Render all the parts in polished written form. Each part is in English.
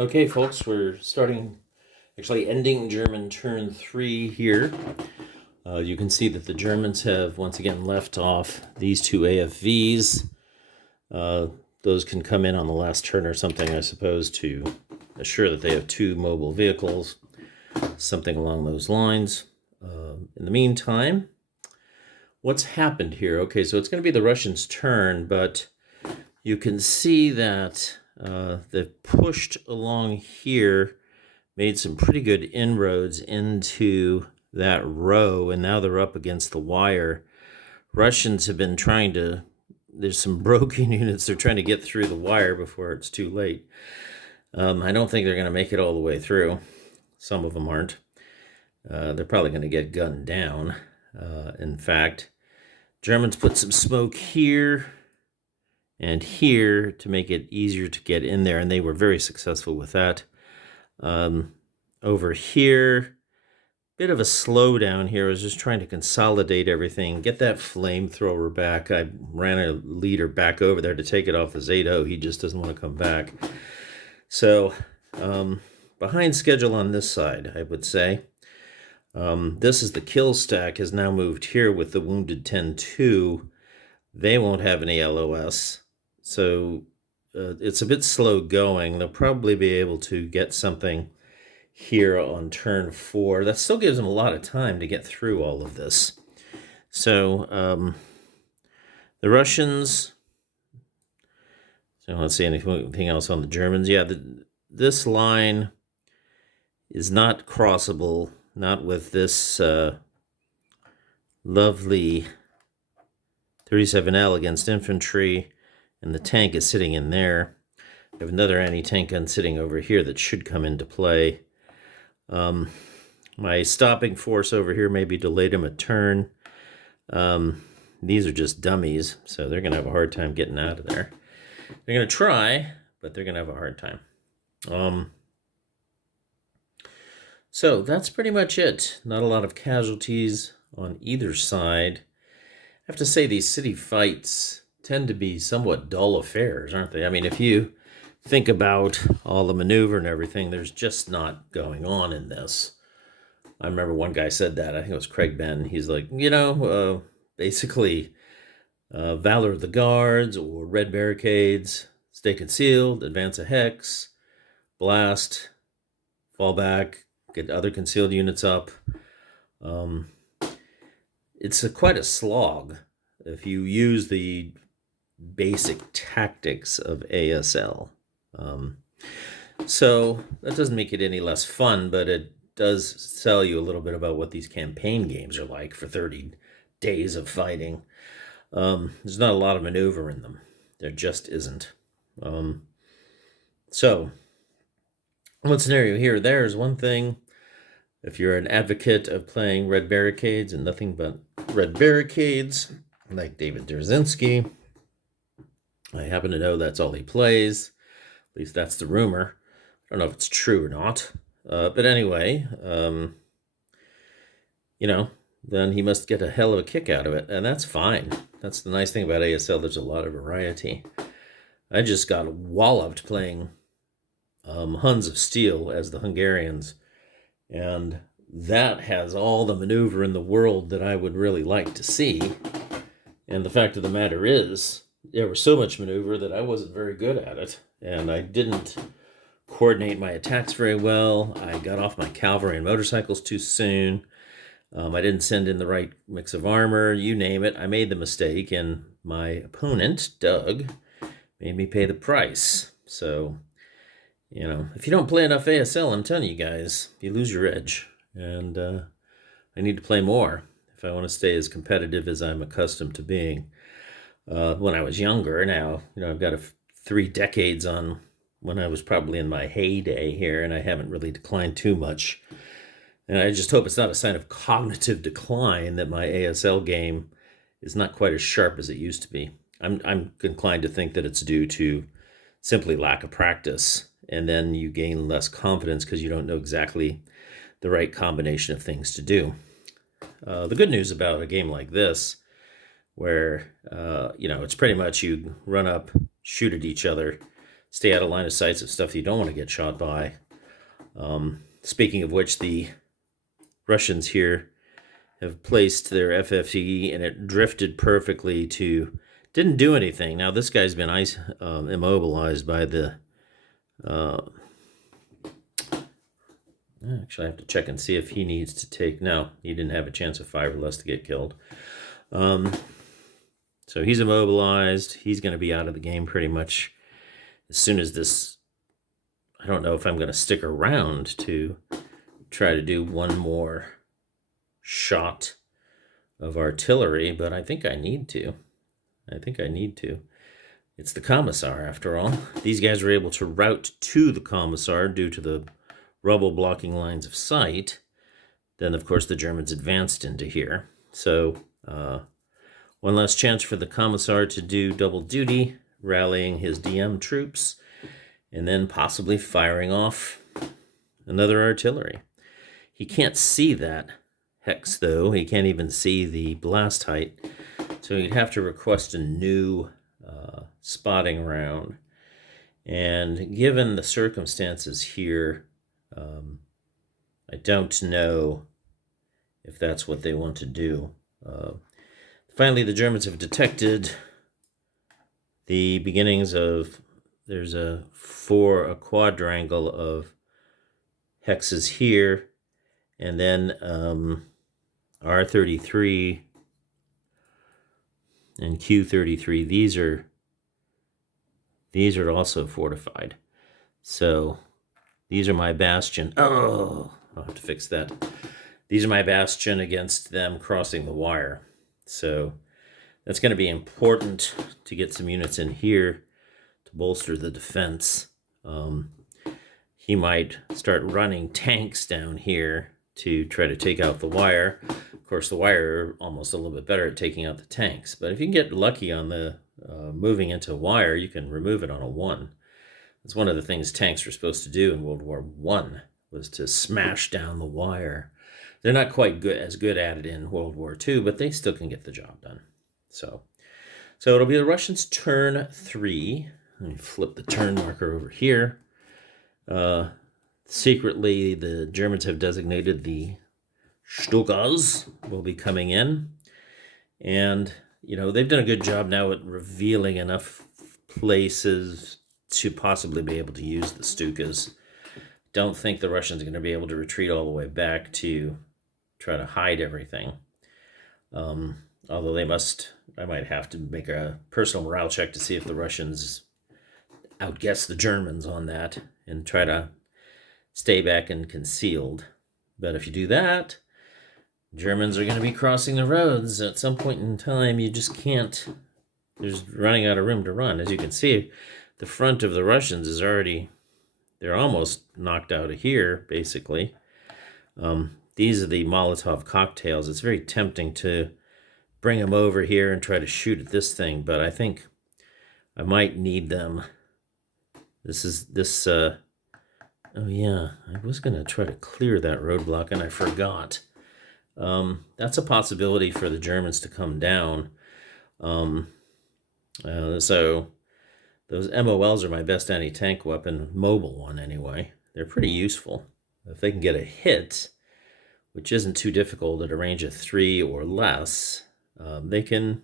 Okay, folks, we're ending German turn 3 here. You can see that the Germans have once again left off these two AFVs. Those can come in on the last turn or something, I suppose, to assure that they have two mobile vehicles, something along those lines. In the meantime, what's happened here? Okay, so it's going to be the Russians' turn, but you can see that they've pushed along here, made some pretty good inroads into that row, and now they're up against the wire. Russians have been trying to, there's some broken units, they're trying to get through the wire before it's too late. I don't think they're going to make it all the way through. Some of them aren't. They're probably going to get gunned down. In fact, Germans put some smoke here and here to make it easier to get in there, and they were very successful with that. Over here, bit of a slowdown here. I was just trying to consolidate everything, get that flamethrower back. I ran a leader back over there to take it off the Zato. He just doesn't want to come back. So, behind schedule on this side, I would say. This is the kill stack has now moved here with the wounded 10-2. They won't have any LOS. So it's a bit slow going. They'll probably be able to get something here on turn 4. That still gives them a lot of time to get through all of this. So the Russians, so let's see anything else on the Germans. Yeah, this line is not crossable, not with this lovely 37L against infantry, and the tank is sitting in there. I have another anti-tank gun sitting over here that should come into play. My stopping force over here maybe delayed them a turn. These are just dummies, so they're going to have a hard time getting out of there. They're going to try, but they're going to have a hard time. So that's pretty much it. Not a lot of casualties on either side. I have to say these city fights tend to be somewhat dull affairs, aren't they? I mean, if you think about all the maneuver and everything, there's just not going on in this. I remember one guy said that. I think it was Craig Ben. He's like, basically Valor of the Guards or Red Barricades, stay concealed, advance a hex, blast, fall back, get other concealed units up. It's quite a slog if you use the basic tactics of ASL. So that doesn't make it any less fun, but it does tell you a little bit about what these campaign games are like for 30 days of fighting. There's not a lot of maneuver in them. There just isn't. So one scenario here or there is one thing. If you're an advocate of playing Red Barricades and nothing but Red Barricades, like David Derzinski, I happen to know that's all he plays. At least that's the rumor. I don't know if it's true or not. But anyway, then he must get a hell of a kick out of it, and that's fine. That's the nice thing about ASL. There's a lot of variety. I just got walloped playing Huns of Steel as the Hungarians, and that has all the maneuver in the world that I would really like to see. And the fact of the matter is, there was so much maneuver that I wasn't very good at it, and I didn't coordinate my attacks very well. I got off my cavalry and motorcycles too soon. I didn't send in the right mix of armor, you name it. I made the mistake, and my opponent, Doug, made me pay the price. So, if you don't play enough ASL, I'm telling you guys, you lose your edge. And I need to play more if I want to stay as competitive as I'm accustomed to being. When I was younger, now, I've got 3 decades on when I was probably in my heyday here, and I haven't really declined too much. And I just hope it's not a sign of cognitive decline that my ASL game is not quite as sharp as it used to be. I'm inclined to think that it's due to simply lack of practice, and then you gain less confidence because you don't know exactly the right combination of things to do. The good news about a game like this, where it's pretty much you run up, shoot at each other, stay out of line of sight of stuff you don't want to get shot by. Speaking of which, the Russians here have placed their FFE, and it drifted perfectly to, didn't do anything. Now this guy's been immobilized by the, actually I have to check and see if he needs to take, no, he didn't have a chance of 5 or less to get killed. So he's immobilized. He's going to be out of the game pretty much as soon as this. I don't know if I'm going to stick around to try to do one more shot of artillery, but I think I need to. It's the Kommissar, after all. These guys were able to route to the Kommissar due to the rubble blocking lines of sight. Then, of course, the Germans advanced into here. So, one last chance for the Kommissar to do double duty, rallying his DM troops, and then possibly firing off another artillery. He can't see that hex, though. He can't even see the blast height. So he'd have to request a new spotting round. And given the circumstances here, I don't know if that's what they want to do. Finally, the Germans have detected the beginnings of, there's a quadrangle of hexes here, and then R33 and Q33. These are also fortified. So these are my bastion. Oh, I'll have to fix that. These are my bastion against them crossing the wire. So that's going to be important to get some units in here to bolster the defense. He might start running tanks down here to try to take out the wire. Of course, the wire are almost a little bit better at taking out the tanks. But if you can get lucky on the moving into wire, you can remove it on a 1. That's one of the things tanks were supposed to do in World War I, was to smash down the wire. They're not quite as good at it in World War II, but they still can get the job done. So it'll be the Russians' turn 3. Let me flip the turn marker over here. Secretly, the Germans have designated the Stukas will be coming in. And, they've done a good job now at revealing enough places to possibly be able to use the Stukas. Don't think the Russians are going to be able to retreat all the way back to try to hide everything. Although I might have to make a personal morale check to see if the Russians outguess the Germans on that and try to stay back and concealed. But if you do that, Germans are going to be crossing the roads at some point in time. You just can't. There's running out of room to run. As you can see, the front of the Russians is they're almost knocked out of here, basically. These are the Molotov cocktails. It's very tempting to bring them over here and try to shoot at this thing, but I think I might need them. Oh yeah, I was going to try to clear that roadblock and I forgot. That's a possibility for the Germans to come down. So those MOLs are my best anti-tank weapon, mobile one anyway. They're pretty useful. If they can get a hit, which isn't too difficult at a range of 3 or less, they can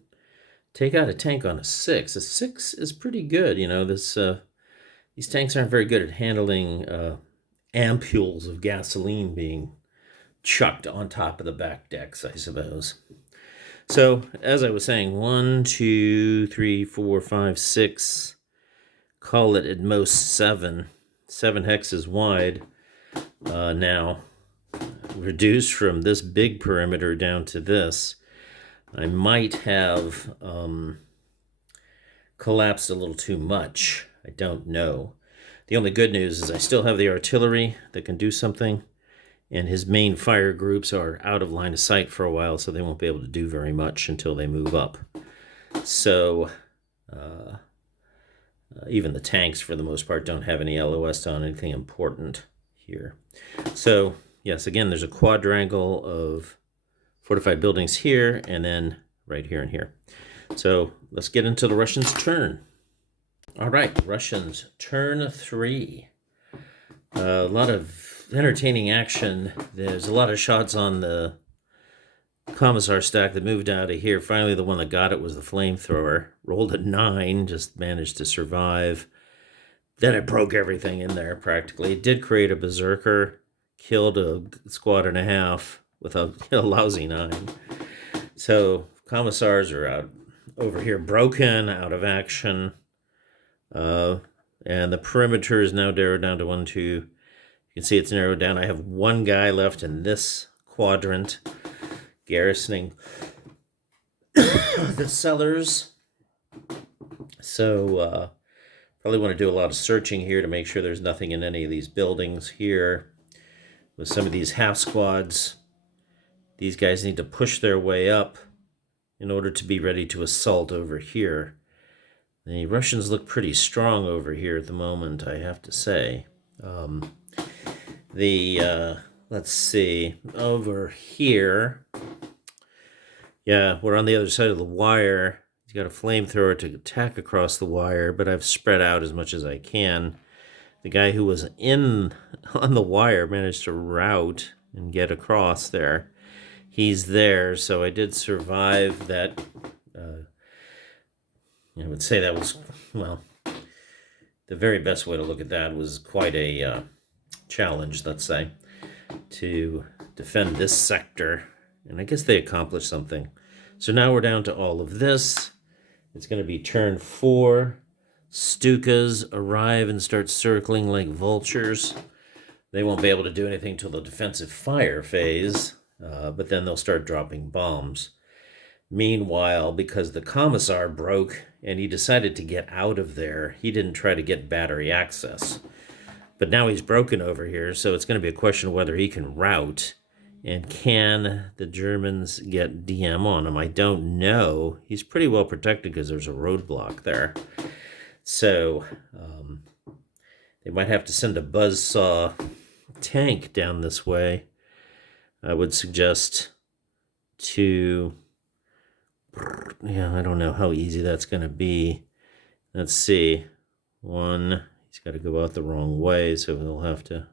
take out a tank on a 6. A 6 is pretty good. These tanks aren't very good at handling ampules of gasoline being chucked on top of the back decks, I suppose. So, as I was saying, 1, 2, 3, 4, 5, 6, call it at most 7 hexes wide now, reduced from this big perimeter down to this. I might have collapsed a little too much. I don't know. The only good news is I still have the artillery that can do something, and his main fire groups are out of line of sight for a while, so they won't be able to do very much until they move up. So even the tanks, for the most part, don't have any LOS on anything important here. So, yes, again, there's a quadrangle of fortified buildings here, and then right here and here. So let's get into the Russians' turn. All right, Russians, turn 3. A lot of entertaining action. There's a lot of shots on the Kommissar stack that moved out of here. Finally, the one that got it was the flamethrower. Rolled a 9, just managed to survive. Then it broke everything in there, practically. It did create a berserker, killed a squad and a half with a lousy 9. So, Commissars are out over here, broken, out of action. And the perimeter is now narrowed down to 1, 2. You can see it's narrowed down. I have one guy left in this quadrant, garrisoning the cellars. So, probably want to do a lot of searching here to make sure there's nothing in any of these buildings here. With some of these half squads, these guys need to push their way up in order to be ready to assault over here. The Russians look pretty strong over here at the moment, I have to say. Let's see, over here, yeah, we're on the other side of the wire. He's got a flamethrower to attack across the wire, but I've spread out as much as I can. The guy who was on the wire managed to rout and get across there. He's there, so I did survive that. I would say that was, well, the very best way to look at that was quite a challenge, let's say, to defend this sector. And I guess they accomplished something. So now we're down to all of this. It's going to be turn 4. Stukas arrive and start circling like vultures. They won't be able to do anything till the defensive fire phase, but then they'll start dropping bombs. Meanwhile, because the Kommissar broke and he decided to get out of there, he didn't try to get battery access. But now he's broken over here, so it's going to be a question of whether he can rout. And can the Germans get DM on him? I don't know. He's pretty well protected because there's a roadblock there. So they might have to send a buzzsaw tank down this way. I would suggest to... Yeah, I don't know how easy that's going to be. Let's see. 1, he's got to go out the wrong way, so he'll have to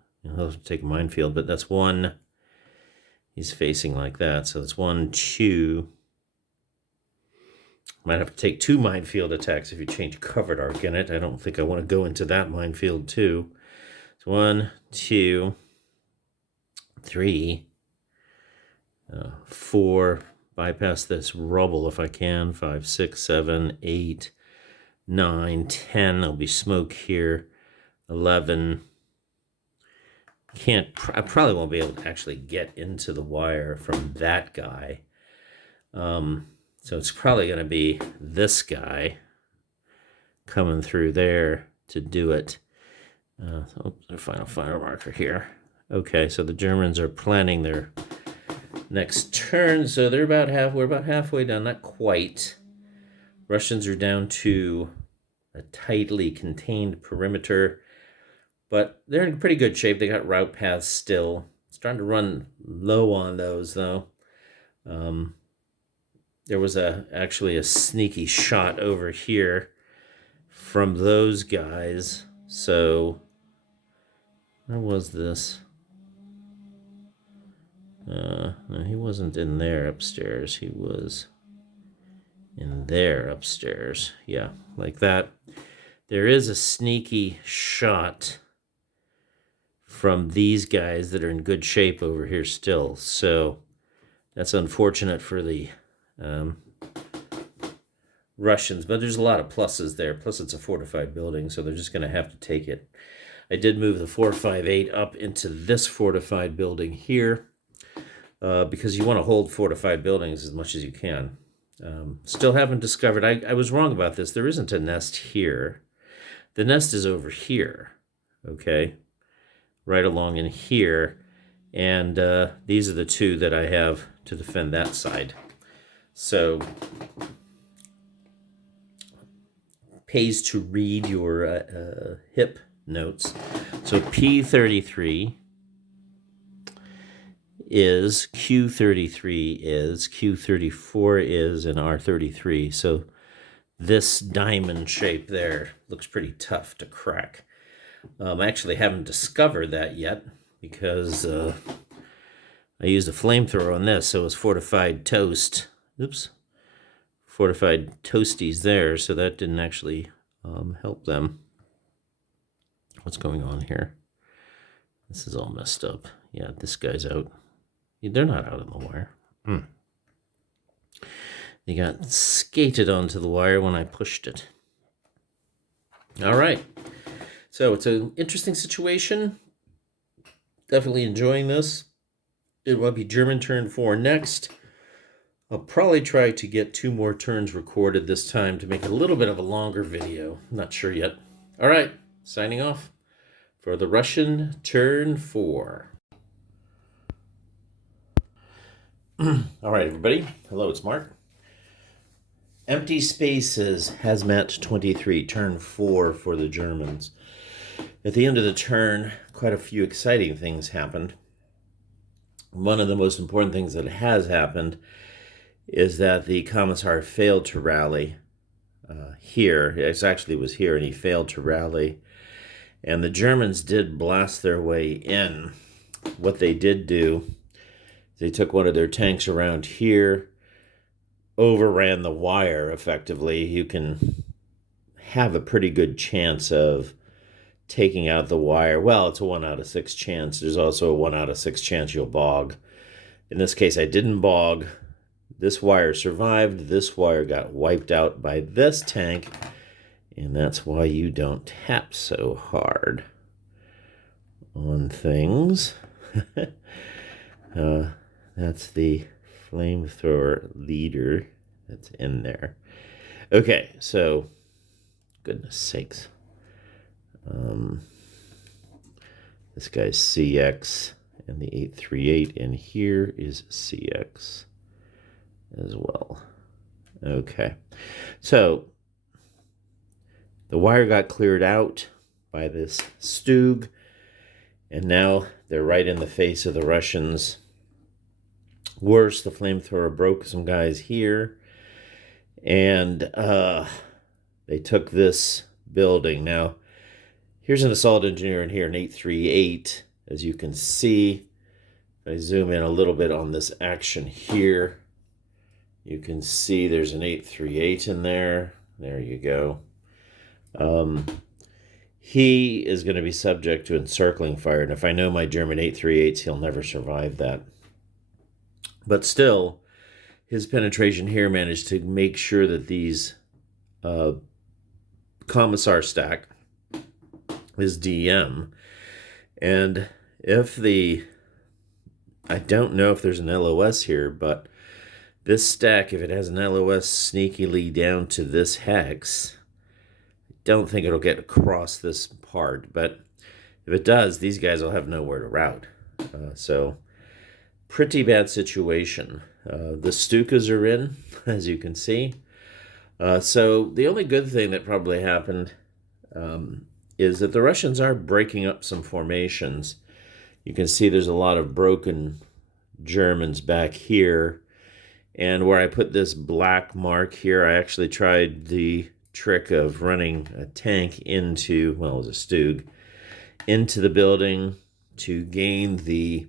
take a minefield, but that's 1. He's facing like that, so it's 1, 2. Might have to take 2 minefield attacks if you change covered arc in it. I don't think I want to go into that minefield too. It's 1, 2, 3, 4. Bypass this rubble if I can. 5, 6, 7, 8, 9, 10. There'll be smoke here. 11. I probably won't be able to actually get into the wire from that guy. So it's probably going to be this guy coming through there to do it. The final fire marker here. Okay, so the Germans are planning their next turn, so we're about halfway done, not quite. Russians are down to a tightly contained perimeter, but they're in pretty good shape. They got route paths still. It's starting to run low on those, though. There was actually a sneaky shot over here from those guys. So, where was this? No, he wasn't in there upstairs. He was in there upstairs. Yeah, like that. There is a sneaky shot from these guys that are in good shape over here still. So that's unfortunate for the Russians, but there's a lot of pluses there. Plus, it's a fortified building, so they're just going to have to take it. I did move the 458 up into this fortified building here. Because you want to hold fortified buildings as much as you can. Still haven't discovered, I was wrong about this, there isn't a nest here. The nest is over here, okay? Right along in here. And these are the 2 that I have to defend that side. So, pays to read your HIP notes. So P33 is, Q33 is, Q34 is, and R33. So this diamond shape there looks pretty tough to crack. I actually haven't discovered that yet because I used a flamethrower on this, so it was fortified toast. Oops. Fortified toasties there, so that didn't actually help them. What's going on here? This is all messed up. Yeah, this guy's out. They're not out on the wire. They got skated onto the wire when I pushed it. All right. So it's an interesting situation. Definitely enjoying this. It will be German turn 4 next. I'll probably try to get 2 more turns recorded this time to make it a little bit of a longer video. Not sure yet. All right. Signing off for the Russian turn 4. All right, everybody. Hello, it's Mark. Empty spaces, Hazmat 23, turn 4 for the Germans. At the end of the turn, quite a few exciting things happened. One of the most important things that has happened is that the Kommissar failed to rally here. It actually was here, and he failed to rally. And the Germans did blast their way in. What they did do, they took one of their tanks around here, overran the wire effectively. You can have a pretty good chance of taking out the wire. Well, it's a 1 out of 6 chance. There's also a 1 out of 6 chance you'll bog. In this case, I didn't bog. This wire survived. This wire got wiped out by this tank, and that's why you don't tap so hard on things. That's the flamethrower leader that's in there. Okay, so goodness sakes. This guy's CX, and the 838 in here is CX as well. Okay, so the wire got cleared out by this Stug, and now they're right in the face of the Russians. Worse, the flamethrower broke some guys here, and they took this building. Now, here's an assault engineer in here, an 838, as you can see. If I zoom in a little bit on this action here, you can see there's an 838 in there. There you go. He is going to be subject to encircling fire, and if I know my German 838s, he'll never survive that. But still, his penetration here managed to make sure that these Kommissar stack is DM. And if I don't know if there's an LOS here, but this stack, if it has an LOS sneakily down to this hex, I don't think it'll get across this part. But if it does, these guys will have nowhere to route. So pretty bad situation. The Stukas are in, as you can see. So the only good thing that probably happened is that the Russians are breaking up some formations. You can see there's a lot of broken Germans back here. And where I put this black mark here, I actually tried the trick of running a tank into, well, it was a Stug, into the building to gain the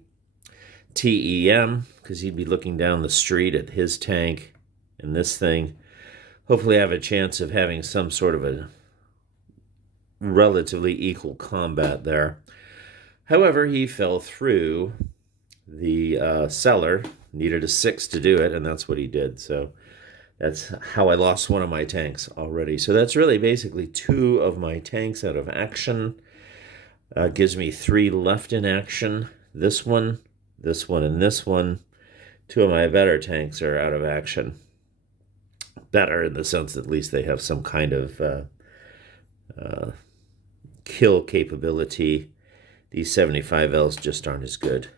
TEM, because he'd be looking down the street at his tank and this thing. Hopefully I have a chance of having some sort of a relatively equal combat there. However, he fell through the cellar, needed a 6 to do it, and that's what he did. So that's how I lost one of my tanks already. So that's really basically 2 of my tanks out of action. Gives me 3 left in action. This one, and this one. 2 of my better tanks are out of action. Better in the sense that at least they have some kind of kill capability. These 75Ls just aren't as good.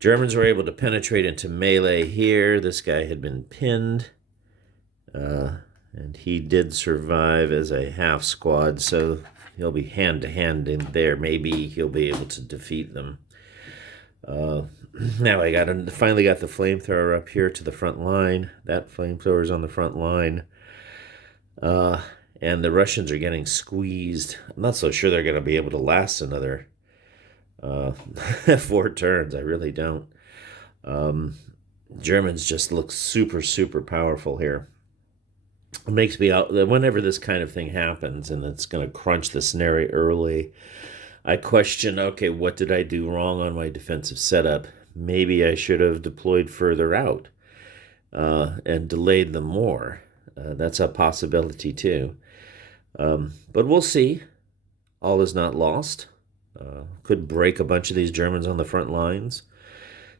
Germans were able to penetrate into melee here. This guy had been pinned. And he did survive as a half squad, so he'll be hand-to-hand in there. Maybe he'll be able to defeat them. Now I finally got the flamethrower up here to the front line. That flamethrower's on the front line. And the Russians are getting squeezed. I'm not so sure they're going to be able to last another 4 turns. I really don't. Germans just look super, super powerful here. It makes me out whenever this kind of thing happens and it's going to crunch the scenario early, I question, okay, what did I do wrong on my defensive setup? Maybe I should have deployed further out and delayed them more. That's a possibility too. But we'll see. All is not lost. Could break a bunch of these Germans on the front lines.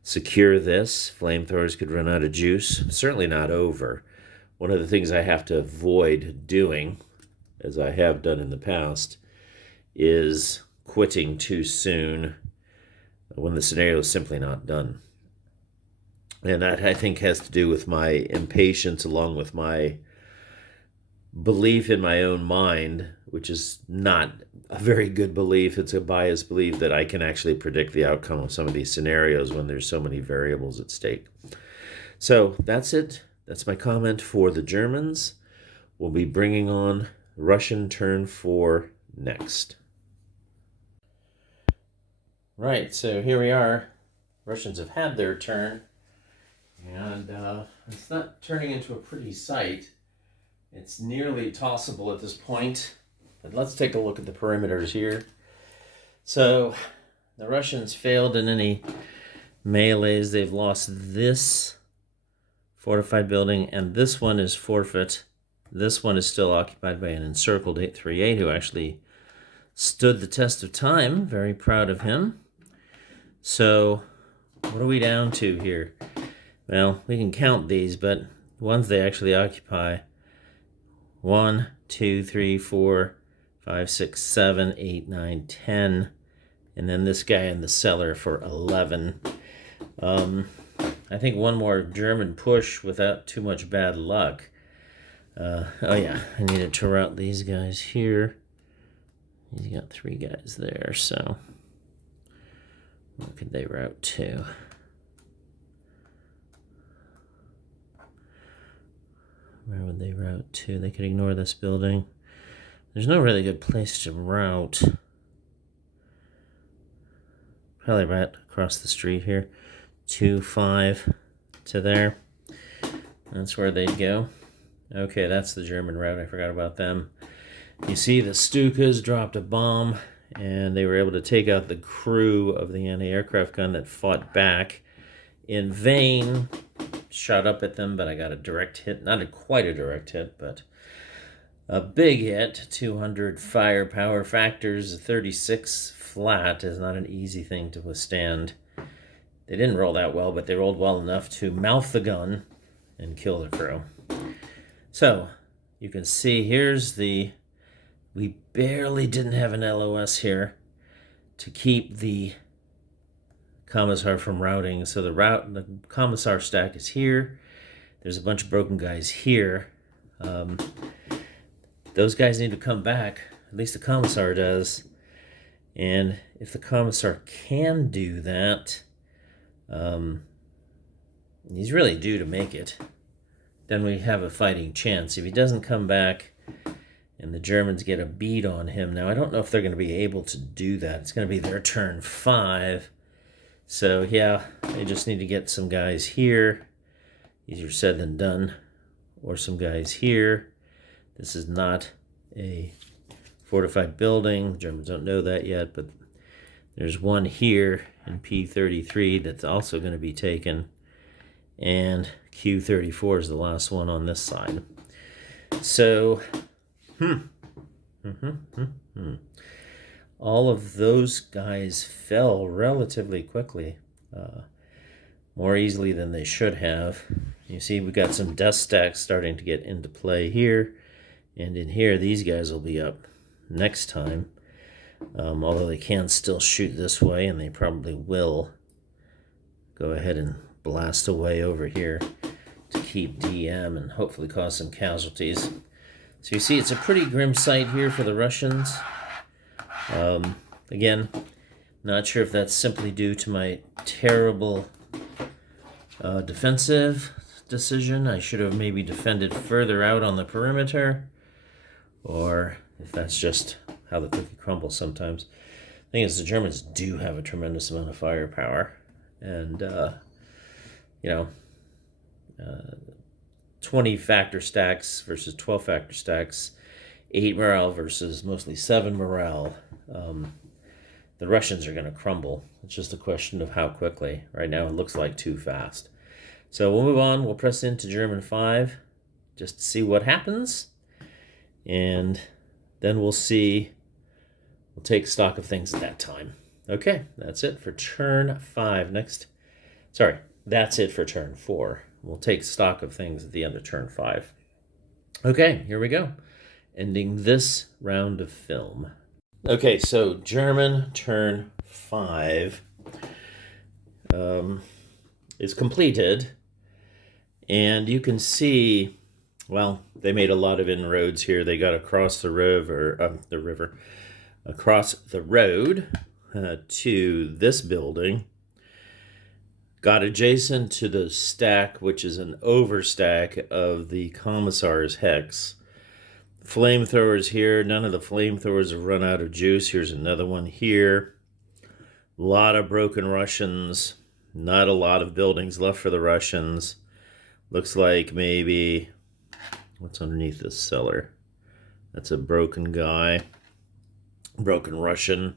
Secure this. Flamethrowers could run out of juice. Certainly not over. One of the things I have to avoid doing, as I have done in the past, is quitting too soon when the scenario is simply not done. And that, I think, has to do with my impatience along with my belief in my own mind, which is not a very good belief. It's a biased belief that I can actually predict the outcome of some of these scenarios when there's so many variables at stake. So that's it. That's my comment for the Germans. We'll be bringing on Russian turn 4 next. Right, so here we are. Russians have had their turn, and it's not turning into a pretty sight. It's nearly tossable at this point, but let's take a look at the perimeters here. So the Russians failed in any melees. They've lost this fortified building, and this one is forfeit. This one is still occupied by an encircled 838 who actually stood the test of time. Very proud of him. So what are we down to here? Well, we can count these, but the ones they actually occupy: 1, 2, 3, 4, 5, 6, 7, 8, 9, 10, and then this guy in the cellar for 11. I think one more German push without too much bad luck. Oh yeah, I needed to route these guys here. He's got 3 guys there, so what could they route to? Where would they route to? They could ignore this building. There's no really good place to route. Probably right across the street here. 2, 5 to there. That's where they'd go. Okay, that's the German route. I forgot about them. You see the Stukas dropped a bomb, and they were able to take out the crew of the anti-aircraft gun that fought back in vain. Shot up at them, but I got a direct hit. Not quite a direct hit, but a big hit. 200 firepower factors. 36 flat is not an easy thing to withstand. They didn't roll that well, but they rolled well enough to mouth the gun and kill the crew. So you can see we barely didn't have an LOS here to keep the Kommissar from routing. So the Kommissar stack is here. There's a bunch of broken guys here. Those guys need to come back. At least the Kommissar does. And if the Kommissar can do that, he's really due to make it. Then we have a fighting chance. If he doesn't come back and the Germans get a beat on him, now I don't know if they're going to be able to do that. It's going to be their turn 5. So yeah, they just need to get some guys here. Easier said than done. Or some guys here. This is not a fortified building. The Germans don't know that yet, but there's one here in P33 that's also going to be taken. And Q34 is the last one on this side. So, all of those guys fell relatively quickly, more easily than they should have. You see, we've got some dust stacks starting to get into play here, and in here, these guys will be up next time. Although they can still shoot this way, and they probably will go ahead and blast away over here to keep DM and hopefully cause some casualties. So you see, it's a pretty grim sight here for the Russians. Again, not sure if that's simply due to my terrible defensive decision. I should have maybe defended further out on the perimeter. or if that's just how the cookie crumbles sometimes. The thing is, the Germans do have a tremendous amount of firepower, and 20 factor stacks versus 12 factor stacks, 8 morale versus mostly 7 morale. The Russians are going to crumble. It's just a question of how quickly. Right now, it looks like too fast. So we'll move on. We'll press into German 5 just to see what happens. And then we'll see. We'll take stock of things at that time. Okay, that's it for turn 5. That's it for turn 4. We'll take stock of things at the end of turn 5. Okay, here we go. Ending this round of film. Okay, so German turn 5 is completed. And you can see, well, they made a lot of inroads here. They got across the river, across the road to this building. Got adjacent to the stack, which is an overstack of the Kommissar's hex. Flamethrowers here. None of the flamethrowers have run out of juice. Here's another one here. A lot of broken Russians. Not a lot of buildings left for the Russians. Looks like maybe, what's underneath this cellar? That's a broken guy. Broken Russian.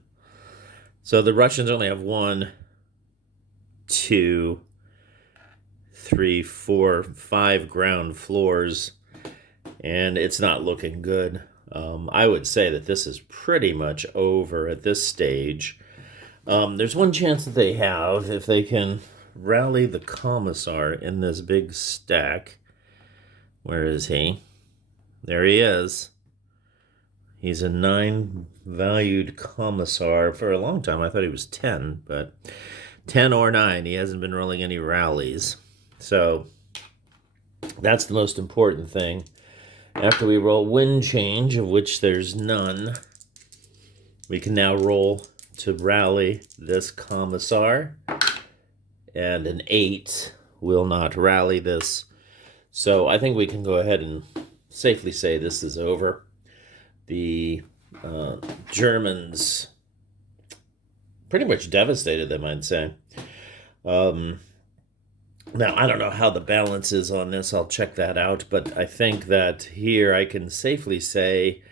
So the Russians only have 1, 2, 3, 4, 5 ground floors, and it's not looking good. I would say that this is pretty much over at this stage. There's one chance that they have, if they can rally the Kommissar in this big stack. Where is he? There he is. He's a 9 valued Kommissar. For a long time, I thought he was 10, but 10 or 9, he hasn't been rolling any rallies. So that's the most important thing. After we roll wind change, of which there's none, we can now roll to rally this Kommissar. And an 8 will not rally this. So I think we can go ahead and safely say this is over. The Germans pretty much devastated them, I'd say. Now, I don't know how the balance is on this. I'll check that out. But I think that here I can safely say,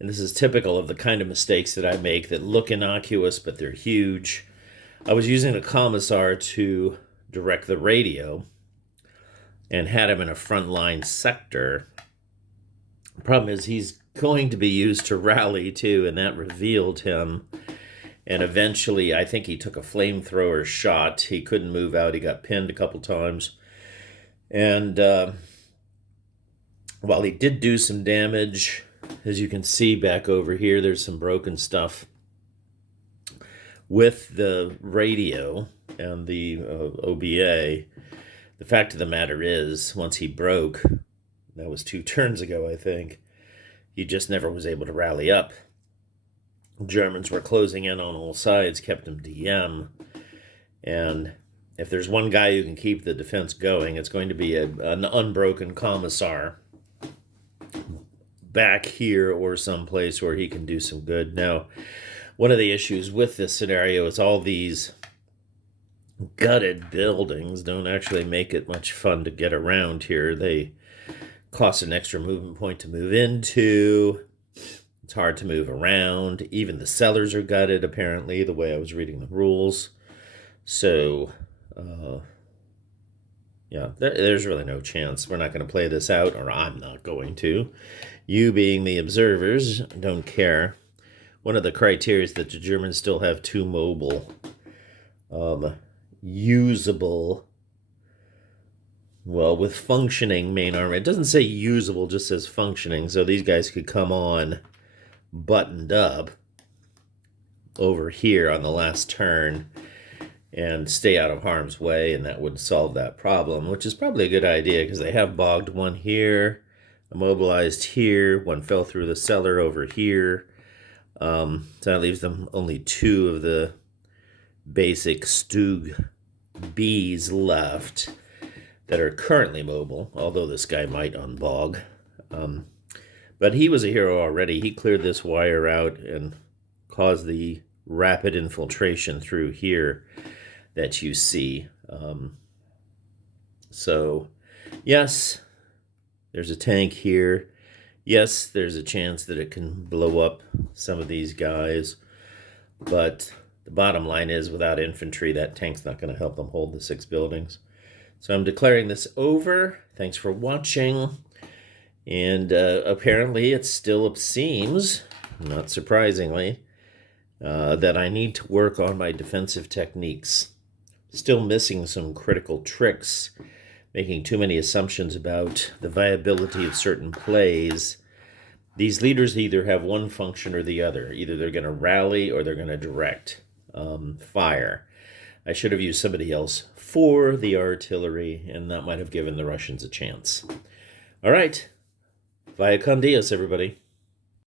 and this is typical of the kind of mistakes that I make that look innocuous, but they're huge. I was using the Kommissar to direct the radio and had him in a frontline sector. The problem is he's going to be used to rally too, and that revealed him. And eventually, I think he took a flamethrower shot. He couldn't move out. He got pinned a couple times. And while he did do some damage, as you can see back over here, there's some broken stuff with the radio and the OBA. The fact of the matter is, once he broke, that was 2 turns ago, I think, he just never was able to rally up. Germans were closing in on all sides, kept him DM. And if there's one guy who can keep the defense going, it's going to be an unbroken Kommissar back here or someplace where he can do some good. Now, one of the issues with this scenario is all these gutted buildings don't actually make it much fun to get around here. They cost an extra movement point to move into. It's hard to move around. Even the cellars are gutted, apparently, the way I was reading the rules. So, yeah, there's really no chance. We're not going to play this out, or I'm not going to. You, being the observers, don't care. One of the criteria is that the Germans still have 2 mobile, usable, well, with functioning main armor. It doesn't say usable, just says functioning. So these guys could come on buttoned up over here on the last turn and stay out of harm's way, and that would solve that problem, which is probably a good idea because they have bogged one here, immobilized here, one fell through the cellar over here. So that leaves them only 2 of the basic Stug Bs left that are currently mobile, although this guy might unbog. But But he was a hero already. He cleared this wire out and caused the rapid infiltration through here that you see. So, yes, there's a tank here. Yes, there's a chance that it can blow up some of these guys. But the bottom line is, without infantry, that tank's not going to help them hold the 6 buildings. So I'm declaring this over. Thanks for watching. And apparently it still seems, not surprisingly, that I need to work on my defensive techniques. Still missing some critical tricks, making too many assumptions about the viability of certain plays. These leaders either have one function or the other. Either they're going to rally or they're going to direct fire. I should have used somebody else for the artillery, and that might have given the Russians a chance. All right. Vaya con Dios, everybody.